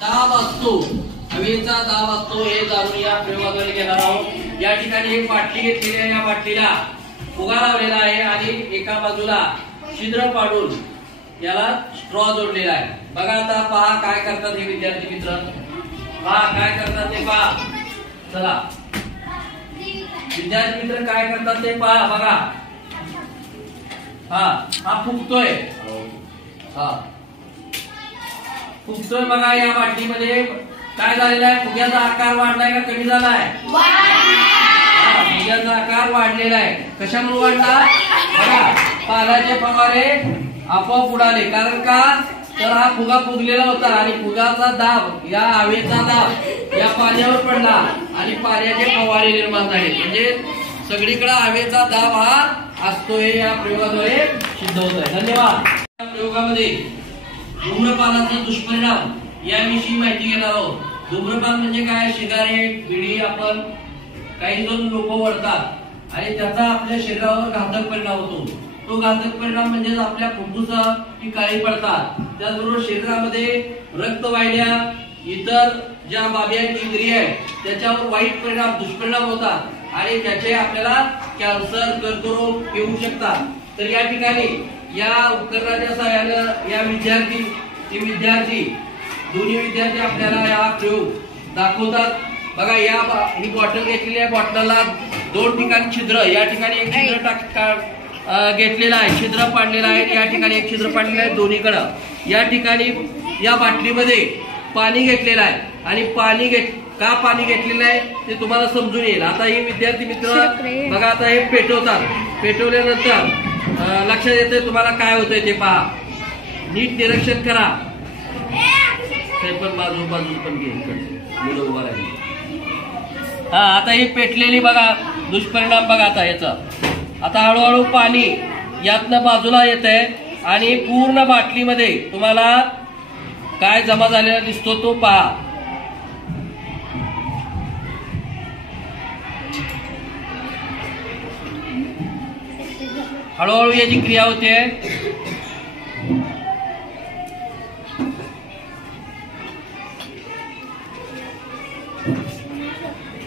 दाब असतो, हवेचा दाब असतो हे जाणून या प्रयोगाद्वारे घेणार आहोत। या ठिकाणी एक बाटली घेतलेली आहे, या बाटलीला फुगा लावलेला आहे आणि एका बाजूला छिद्र पाडून याला स्ट्रॉ जोडलेला आहे। बघा आता पहा काय करतात हे विद्यार्थी मित्र, पहा काय करतात ते पहा। चला विद्यार्थी मित्र काय करतात ते पहा। बघा हा फुगतोय, फुगतोय बघा। या बाटलीमध्ये काय झालेलं आहे, फुग्याचा आकार वाढलाय का कमी झालाय? फुग्याचा आकार वाढलेला आहे। कशामुळे वाढला? बघा पाण्याचे फवारे आपोआप उडाले, कारण का तर हा फुगा फुगलेला होता आणि फुगाचा दाब, या हवेचा दाब या पाण्यावर पडला आणि पाण्याचे फवारे निर्माण झाले। म्हणजे सगळीकडे हवेचा दाब हा असतो हे या प्रयोगाद्वारे सिद्ध होत आहे। धन्यवाद। या प्रयोगामध्ये धूम्रपानाचा दुष्परिणाम याविषयी माहिती घेणार आहोत। धूम्रपान म्हणजे काय? सिगारेट, बिडी आपण काही जण लोक ओढतात आणि त्याचा आपल्या शरीरावर घातक परिणाम होतो। तो घातक परिणाम म्हणजे आपल्या फुफ्फुसाची काळी पडतात, त्याचबरोबर शरीरामध्ये रक्तवाहिन्या, इतर ज्या बाबी आहेत, इंद्रिय आहेत, त्याच्यावर वाईट परिणाम, दुष्परिणाम होतात आणि त्याचे आपल्याला कॅन्सर, कर्करोग येऊ शकतात। तर या ठिकाणी या उपकरणाच्या सहाय्याने या विद्यार्थी दोन्ही विद्यार्थी आपल्याला या प्रयोग दाखवतात। बघा ही बॉटल घेतलेली आहे, बॉटलला दोन ठिकाणी छिद्र, या ठिकाणी एक छिद्र घेतलेला आहे, छिद्र पाडलेलं आहे, या ठिकाणी एक छिद्र पाडलेलं आहे दोन्हीकडे। या ठिकाणी या बाटलीमध्ये पाणी घेतलेलं आहे आणि का पाणी घेतलेलं आहे ते तुम्हाला समजून येईल। आता हे विद्यार्थी मित्र बघा आता हे पेटवतात, पेटवल्यानंतर लक्षात येते तुम्हाला काय होतंय ते पहा, नीट निरीक्षण करा। ते पण बाजू पण घे, मुलं उभा राहिली। आता ही पेटलेली बघा दुष्परिणाम बघा आता याचा। आता हळूहळू पाणी यातनं बाजूला येत आहे आणि पूर्ण बाटलीमध्ये तुम्हाला काय जमा झालेला दिसतो तो पहा। हळूहळू याची क्रिया होते।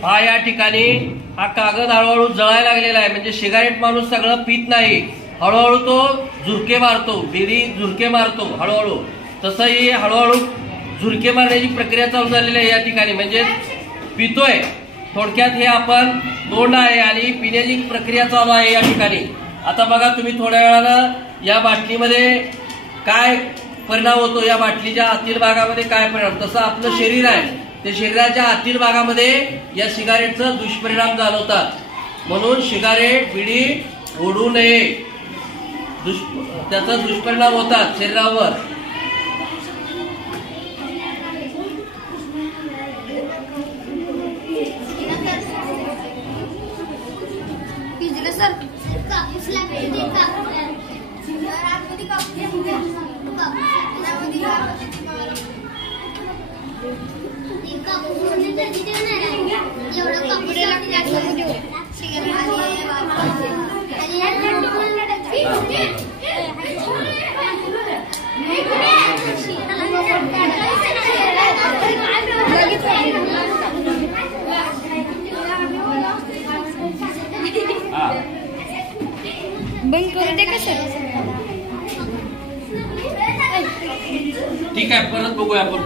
या ठिकाणी हा कागद हळूहळू जळायला लागलेला आहे, म्हणजे सिगारेट माणूस सगळं पित नाही, हळूहळू तो झुरके मारतो, बिडी झुरके मारतो हळूहळू, तसंही हळूहळू झुरके मारण्याची प्रक्रिया चालू झालेली आहे या ठिकाणी, म्हणजे पितोय। थोडक्यात हे आपण तोंड आहे आणि पिण्याची प्रक्रिया चालू आहे या ठिकाणी। आता बघा तुम्ही थोड्या वेळानं या बाटलीमध्ये काय परिणाम होतो, या बाटलीच्या आतील भागामध्ये काय परिणाम, तसं आपलं शरीर आहे ते शरीराच्या आतील भागामध्ये या सिगारेटचा दुष्परिणाम जाणवतात। म्हणून सिगारेट, बिडी ओढू नये, त्याचा दुष्परिणाम होतात शरीरावर। बंद करू दे का सर? ठीक आहे, परत बघूया आपण।